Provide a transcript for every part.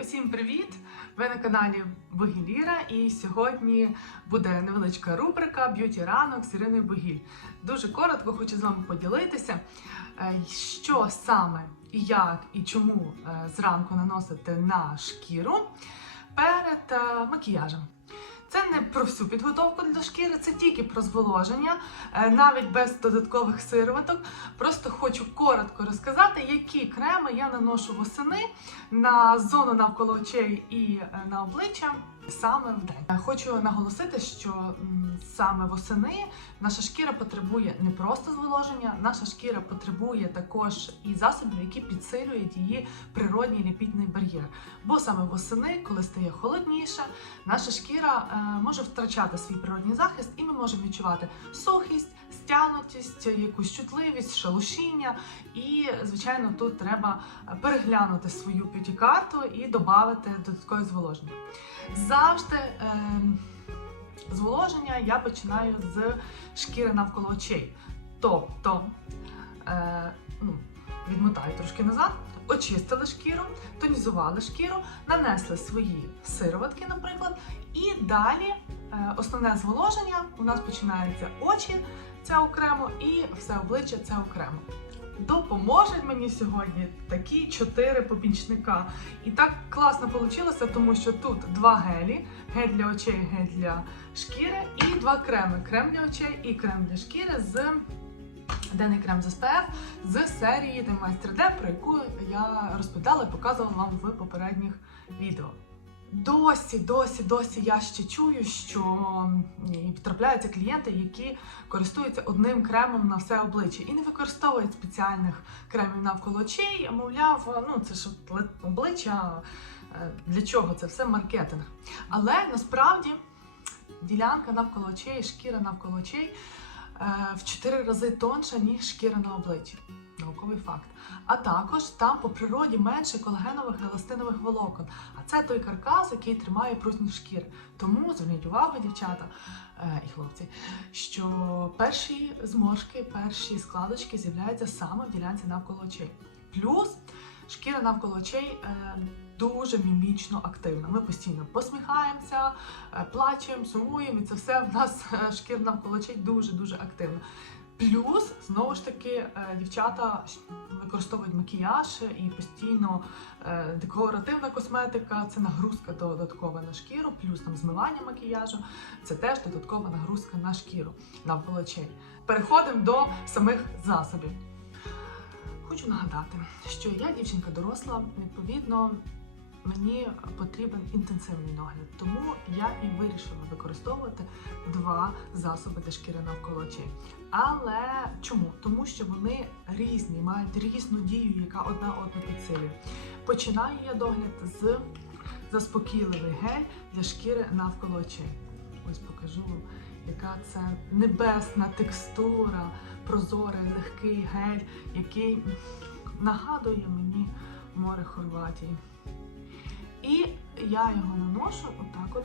Усім привіт! Ви на каналі Богіліра, і сьогодні буде невеличка рубрика Б'юті ранок з Іриною Богіль. Дуже коротко хочу з вами поділитися, е, що саме і як і чому е, зранку наносити на шкіру перед е, макіяжем. Це не про всю підготовку для шкіри, це тільки про зволоження, е, навіть без додаткових сироваток. Просто хочу коротко розказати, які креми я наношу восени на зону навколо очей і е, на обличчя саме в день. Е, Хочу наголосити, що саме восени наша шкіра потребує не просто зволоження, наша шкіра потребує також і засобів, які підсилюють її природній ліпідний бар'єр. Бо саме восени, коли стає холодніше, наша шкіра е, може втрачати свій природний захист, і ми можемо відчувати сухість, стягнутість, якусь чутливість, шелушіння. І, звичайно, тут треба переглянути свою п'юті-карту і додати додаткове зволоження. Завжди е, зволоження я починаю з шкіри навколо очей. Тобто, е, ну, відмотаю трошки назад, очистили шкіру, тонізували шкіру, нанесли свої сироватки, наприклад, і далі е, основне зволоження у нас починається очі, це окремо, і все обличчя це окремо. Допоможуть мені сьогодні такі чотири побічника. І так класно вийшло, тому що тут два гелі: гель для очей, гель для шкіри, і два креми: крем для очей і крем для шкіри з денний крем з SPF з серії Демайстер Д, про яку я розповідала і показувала вам в попередніх відео. Досі, досі, досі я ще чую, що потрапляються клієнти, які користуються одним кремом на все обличчя і не використовують спеціальних кремів навколо очей. Мовляв, ну це ж обличчя. е, Для чого це все маркетинг? Але насправді ділянка навколо очей, шкіра навколо очей в 4 рази тонша, ніж шкіра на обличчі. Науковий факт. А також там по природі менше колагенових еластинових волокон. А це той каркас, який тримає пружність шкіри. Тому зверніть увагу, дівчата е, і хлопці, що перші зморшки, перші складочки з'являються саме в ділянці навколо очей. Плюс шкіра навколо очей е, дуже мімічно активна. Ми постійно посміхаємося, е, плачемо, сумуємо, і це все в нас е, шкіра навколо очей дуже дуже активна. Плюс, знову ж таки, дівчата використовують макіяж і постійно декоративна косметика це нагрузка додаткова на шкіру, плюс там змивання макіяжу це теж додаткова нагрузка на шкіру навколо очей. Переходимо до самих засобів. Хочу нагадати, що я дівчинка доросла, відповідно, мені потрібен інтенсивний догляд, тому я і вирішила використовувати два засоби для шкіри навколо очей. Але чому? Тому що вони різні, мають різну дію, яка одна одну підсилює. Починаю я догляд з заспокійливий гель для шкіри навколо очей. Ось покажу вам, яка це небесна текстура, прозорий, легкий гель, який нагадує мені море Хорватії. І я його наношу отак от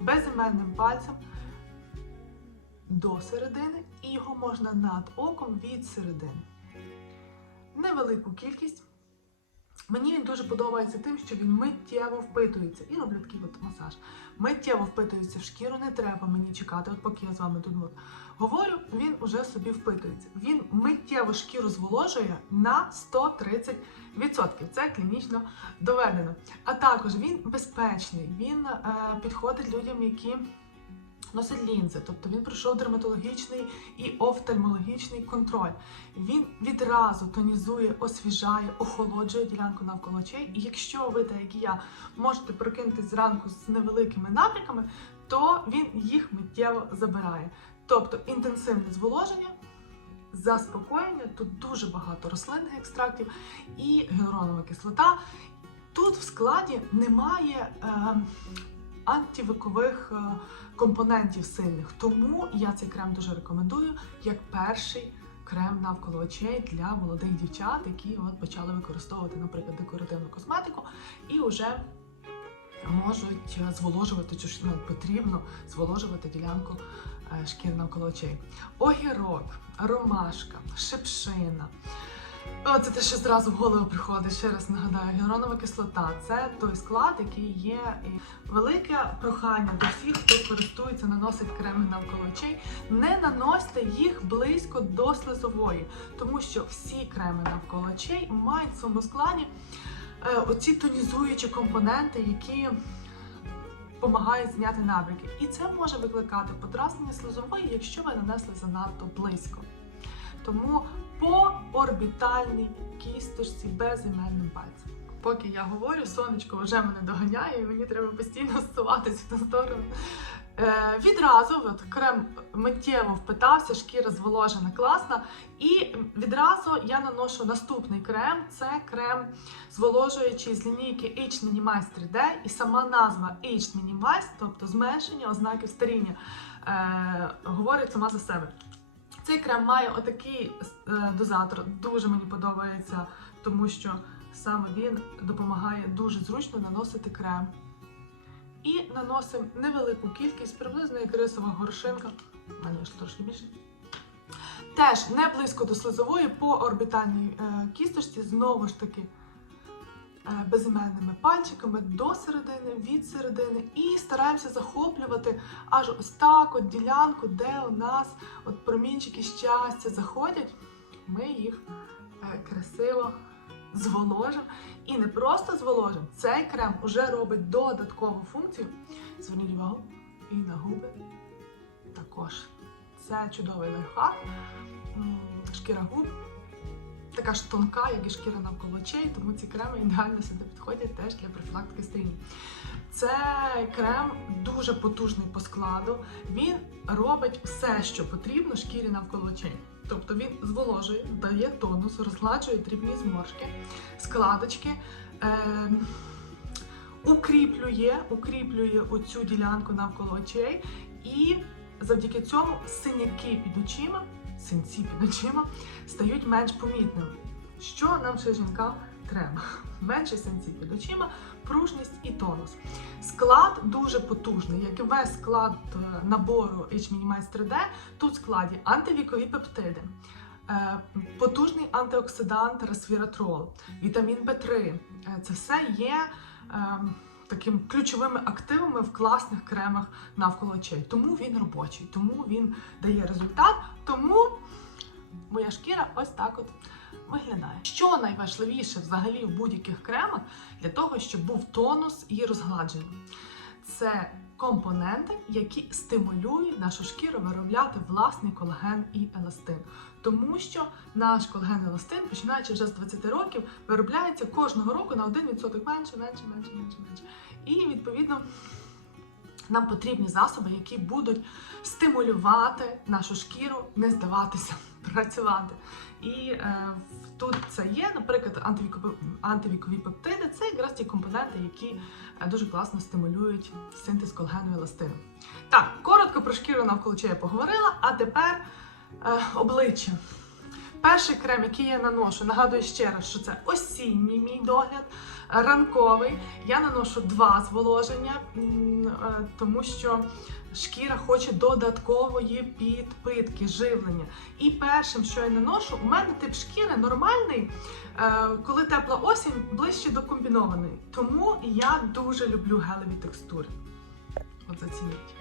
безіменним пальцем до середини, і його можна над оком від середини. Невелику кількість. Мені він дуже подобається тим, що він миттєво впитується. І роблю такий от масаж. Миттєво впитується в шкіру, не треба мені чекати, от поки я з вами тут говорю, він уже собі впитується. Він миттєво шкіру зволожує на 130%. Це клінічно доведено. А також він безпечний, він е, підходить людям, які носять лінзи, тобто він пройшов дерматологічний і офтальмологічний контроль. Він відразу тонізує, освіжає, охолоджує ділянку навколо очей. І якщо ви, так як і я, можете прокинутися зранку з невеликими напряками, то він їх миттєво забирає. Тобто інтенсивне зволоження, заспокоєння, тут дуже багато рослинних екстрактів і гіалуронова кислота. Тут в складі немає е, антивикових е, компонентів сильних, тому я цей крем дуже рекомендую як перший крем навколо очей для молодих дівчат, які от почали використовувати, наприклад, декоративну косметику і вже можуть е, зволожувати чи ну, потрібно зволожувати ділянку е, шкір навколо очей. Огірок, ромашка, шипшина. О, це те, що зразу в голову приходить. Ще раз нагадаю, гіалуронова кислота це той склад, який є. Велике прохання до всіх, хто користується, наносить креми навколо очей. Не наносьте їх близько до слизової, тому що всі креми навколо очей мають в своєму складі е, оці тонізуючі компоненти, які допомагають зняти набряки. І це може викликати подразнення слизової, якщо ви нанесли занадто близько. Тому по орбітальній кісточці безіменним пальцем. Поки я говорю, сонечко вже мене доганяє, і мені треба постійно зсуватись в ту сторону. Е, відразу от, крем миттєво впитався, шкіра зволожена, класна. І відразу я наношу наступний крем. Це крем зволожуючий з лінійки H Minimize 3D. І сама назва H Minimize, тобто зменшення ознаків старіння, е, говорить сама за себе. Цей крем має отакий е, дозатор, дуже мені подобається, тому що саме він допомагає дуже зручно наносити крем. І наносимо невелику кількість, приблизно як рисова горшинка. У мене ж трошки більше. Теж не близько до слизової по орбітальній е, кісточці, знову ж таки, безіменними пальчиками до середини, від середини, і стараємося захоплювати аж ось так от ділянку, де у нас от промінчики щастя заходять. Ми їх е, красиво зволожимо. І не просто зволожимо, цей крем вже робить додаткову функцію. Зверніть увагу і на губи також. Це чудовий лайфхак. Шкіра губ така ж тонка, як і шкіра навколо очей, тому ці креми ідеально сюди підходять теж для профілактики старіння. Цей крем дуже потужний по складу. Він робить все, що потрібно шкірі навколо очей. Тобто він зволожує, дає тонус, розгладжує дрібні зморшки, складочки, е, укріплює, укріплює оцю ділянку навколо очей, і завдяки цьому синяки під очима, синці під очима стають менш помітними. Що нам ще жінкам треба? Менше синці під очима, пружність і тонус. Склад дуже потужний, як і весь склад е, набору H-Minimize 3D, тут в складі антивікові пептиди, е, потужний антиоксидант ресвіратрол, вітамін В3. Е, Це все є е, таким ключовими активами в класних кремах навколо очей. Тому він робочий, тому він дає результат, тому моя шкіра ось так от виглядає. Що найважливіше взагалі в будь-яких кремах для того, щоб був тонус і розгладження? Це компоненти, які стимулюють нашу шкіру виробляти власний колаген і еластин. Тому що наш колаген еластин, починаючи вже з 20 років, виробляється кожного року на 1% менше, менше, менше, менше, менше. І відповідно нам потрібні засоби, які будуть стимулювати нашу шкіру не здаватися, працювати. І е, тут це є, наприклад, антивікові, антивікові пептиди. Це якраз ті компоненти, які е, дуже класно стимулюють синтез колагену і еластину. Так, коротко про шкіру навколо очей я поговорила, а тепер е, обличчя. Перший крем, який я наношу, нагадую ще раз, що це осінній мій догляд, ранковий. Я наношу два зволоження, е, тому що шкіра хоче додаткової підпитки, живлення. І першим, що я наношу, у мене тип шкіри нормальний, е, коли тепла осінь, ближче до комбінованої. Тому я дуже люблю гелеві текстури. От зацініть.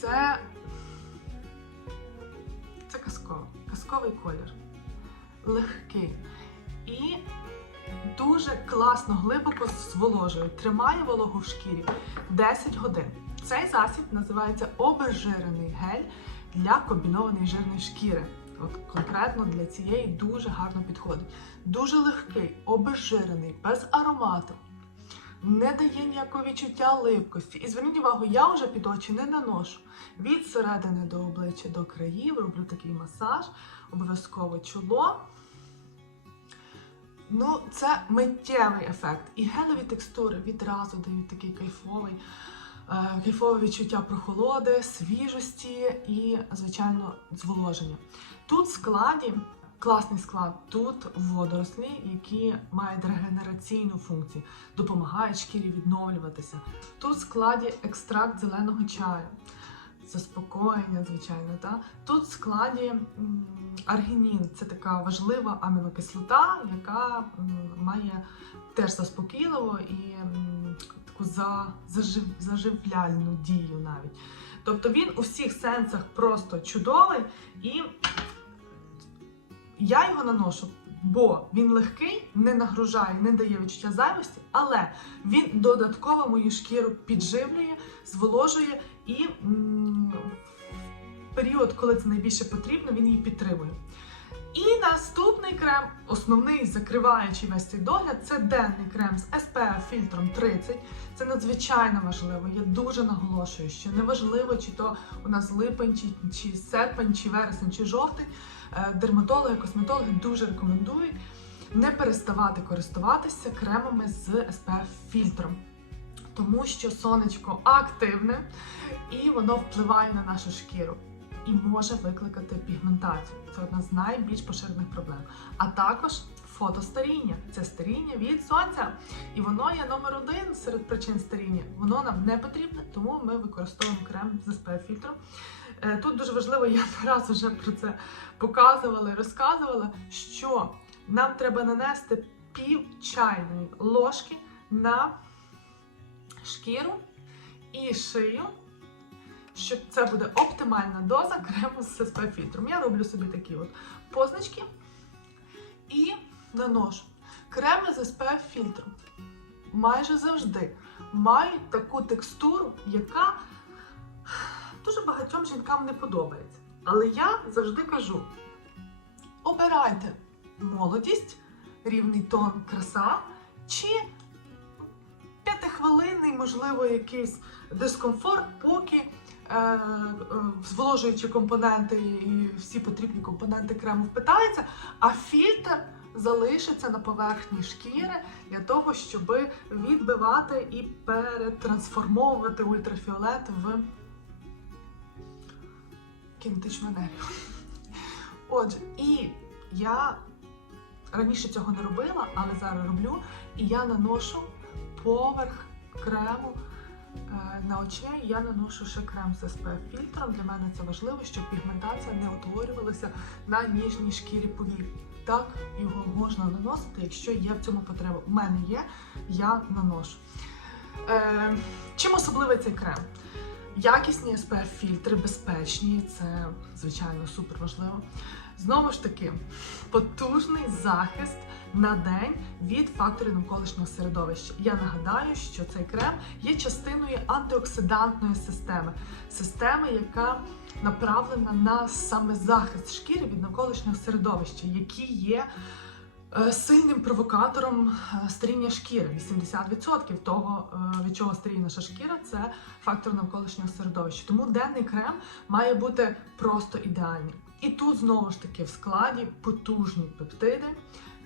Це це казково. Казковий колір. Легкий. І дуже класно, глибоко зволожує. Тримає вологу в шкірі 10 годин. Цей засіб називається обезжирений гель для комбінованої жирної шкіри. От конкретно для цієї дуже гарно підходить. Дуже легкий, обезжирений, без аромату. Не дає ніякого відчуття липкості. І зверніть увагу, я вже під очі не наношу. Від середини до обличчя до країв роблю такий масаж, обов'язково чоло. Ну, це миттєвий ефект. І гелеві текстури відразу дають такий кайфовий, е, кайфове відчуття прохолоди, свіжості і, звичайно, зволоження. Тут в складі класний склад. Тут водорослі, які мають регенераційну функцію, допомагають шкірі відновлюватися. Тут в складі екстракт зеленого чаю. заспокоєння, звичайно. Та? Тут в складі аргінін це така важлива амінокислота, яка має теж заспокійливу і таку за, зажив, заживляльну дію навіть. Тобто він у всіх сенсах просто чудовий, і я його наношу, бо він легкий, не нагружає, не дає відчуття зайвості, але він додатково мою шкіру підживлює, зволожує і в період, коли це найбільше потрібно, він її підтримує. І наступний крем, основний закриваючий весь цей догляд, це денний крем з SPF фільтром 30. Це надзвичайно важливо. Я дуже наголошую, що неважливо, чи то у нас липень, чи, чи серпень, чи вересень, чи жовтий. Е, Дерматологи, косметологи дуже рекомендують не переставати користуватися кремами з SPF фільтром. Тому що сонечко активне і воно впливає на нашу шкіру і може викликати пігментацію. Це одна з найбільш поширених проблем. А також фотостаріння це старіння від сонця. І воно є номер один серед причин старіння. Воно нам не потрібне, тому ми використовуємо крем з SPF фільтром. Е, Тут дуже важливо, я не раз вже про це показувала і розказувала, що нам треба нанести пів чайної ложки на шкіру і шию, щоб це буде оптимальна доза крему з SPF фільтром. Я роблю собі такі от позначки і наношу. Креми з SPF фільтром майже завжди мають таку текстуру, яка дуже багатьом жінкам не подобається. Але я завжди кажу: обирайте молодість, рівний тон, краса чи п'ятихвилинний, можливо, якийсь дискомфорт, поки е, е, зволожуючі компоненти і всі потрібні компоненти крему впитаються, а фільтр залишиться на поверхні шкіри для того, щоб відбивати і перетрансформовувати ультрафіолет в кінетичну енергію. Отже, і я раніше цього не робила, але зараз роблю. І я наношу поверх крему е, на очей. Я наношу ще крем з SPF фільтром. Для мене це важливо, щоб пігментація не утворювалася на ніжній шкірі повік. Так, його можна наносити, якщо є в цьому потреба. У мене є, я наношу. Е, чим особливий цей крем? Якісні SPF фільтри безпечні, це звичайно супер важливо. Знову ж таки, потужний захист на день від факторів навколишнього середовища. Я нагадаю, що цей крем є частиною антиоксидантної системи, системи, яка направлена на саме захист шкіри від навколишнього середовища, які є сильним провокатором е, старіння шкіри. 80% того, е, від чого старіє наша шкіра, це фактор навколишнього середовища. Тому денний крем має бути просто ідеальний. І тут знову ж таки в складі потужні пептиди,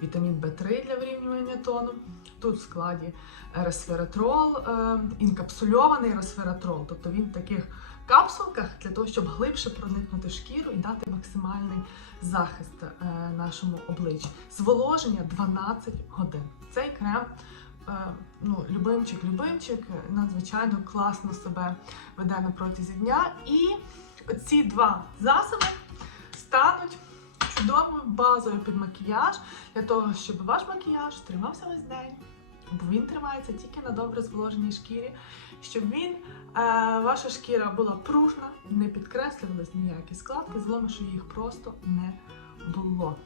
вітамін В3 для вирівнювання тону. Тут в складі ресвератрол, е, інкапсульований ресвератрол, тобто він таких капсулках для того, щоб глибше проникнути шкіру і дати максимальний захист е, нашому обличчю. Зволоження 12 годин. Цей крем. е, Ну, любимчик, любимчик, надзвичайно класно себе веде на протязі дня. І ці два засоби стануть чудовою базою під макіяж для того, щоб ваш макіяж тримався весь день. Бо він тримається тільки на добре зволоженій шкірі, щоб він, е, ваша шкіра була пружна, не підкреслювались ніякі складки, зломи, що їх просто не було.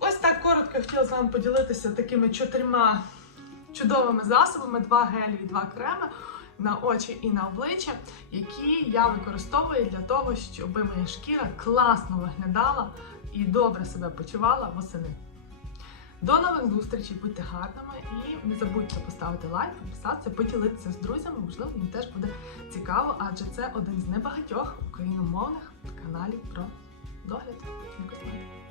Ось так коротко хотіла з вами поділитися такими чотирма чудовими засобами: два гелі і два креми на очі і на обличчя, які я використовую для того, щоб моя шкіра класно виглядала і добре себе почувала восени. До нових зустрічей, будьте гарними і не забудьте поставити лайк, підписатися, поділитися з друзями. Можливо, їм теж буде цікаво, адже це один з небагатьох україномовних каналів про догляд і косметику.